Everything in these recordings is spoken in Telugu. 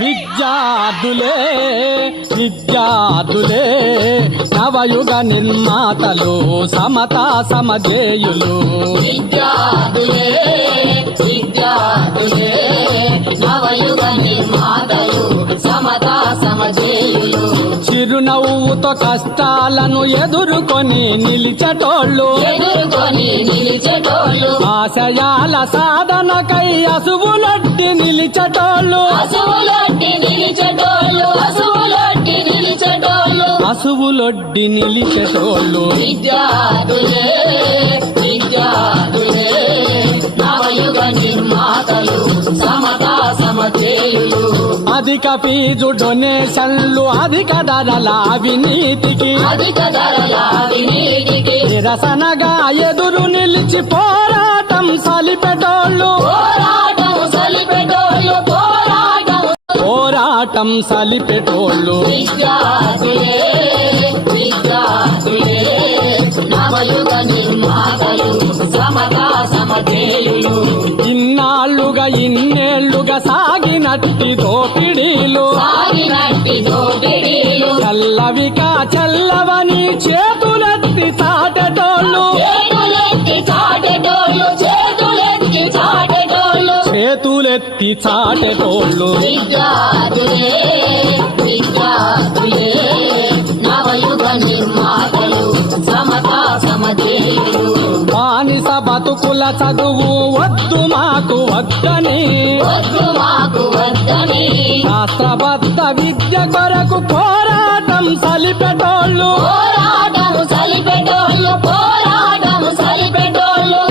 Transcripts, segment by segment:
విద్యార్థులే విద్యార్థులే నవయుగ నిర్మాతలు సమతా సమజేయులు. విద్యార్థులే విద్యార్థులే నవయుగ నిర్మాతలు సమతా సమజేయులు. చిరునవ్వుతో కష్టాలను ఎదుర్కొని నిలిచేటోళ్ళు ఆశయాల సాధనకై అసువులొడ్డి నిలిచేటోళ్ళు అసువులొడ్డి నిలిచేటోళ్ళు. విద్యార్థులే విద్యార్థులే నవయుగ నిర్మాతలు సమతా సమజేయులు. అధిక ఫీజు డొనేషన్లు అధిక ధరల అవినీతికి నిరసనగా ఎదురు నిలిచి పోరాటం సలిపెటోళ్ళు పోరాటం సలిపెటోళ్ళు. విద్యార్థులే విద్యార్థులే నవయుగ నిర్మాతలు సమతా సమజేయులు. ఇన్నేళ్లుగా సాగినట్టి దోపిడీలు చల్లవికా చల్లవని చేతులెత్తి చాటెటోళ్ళు చేతులెత్తి చాటెటోళ్ళు. విద్యార్థులే విద్యార్థులే నవయుగ నిర్మాతలు సమతా సమజేయులు. బానిస బతుకుల చదువు వద్దు మాకు వద్దని శాస్త్రబద్ధ విద్య కొరకు పోరాటం సలిపెటోళ్ళు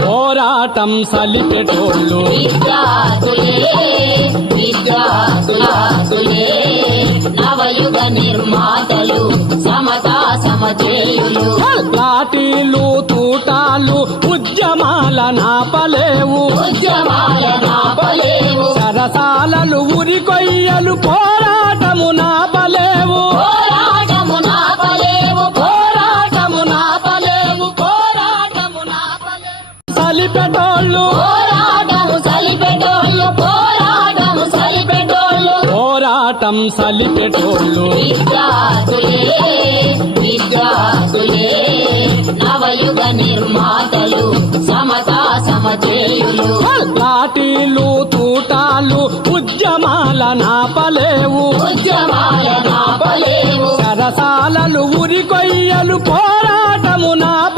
పోరాటం సలిపెటోళ్ళు. విద్యార్థులే విద్యార్థులే నవయుగ నిర్మాతలు సమతా సమజేయులు. లాఠీలు తూటాలు ఉద్యమాల నాపలేవు సరసాలలు ఉరికొయ్యలు పోరాటము నాపలేవు సలిపెటోళ్ళు పోరాటం సలిపెటోళ్ళు. విద్యార్థులే విద్యార్థులే నవయుగ నిర్మాతలు సమతా సమజేయులు. లాఠీలు తూటాలు ఉద్యమాల నాపలేవు సరసాలలు ఉరికొయ్యలు పోరాటము నాపలేవు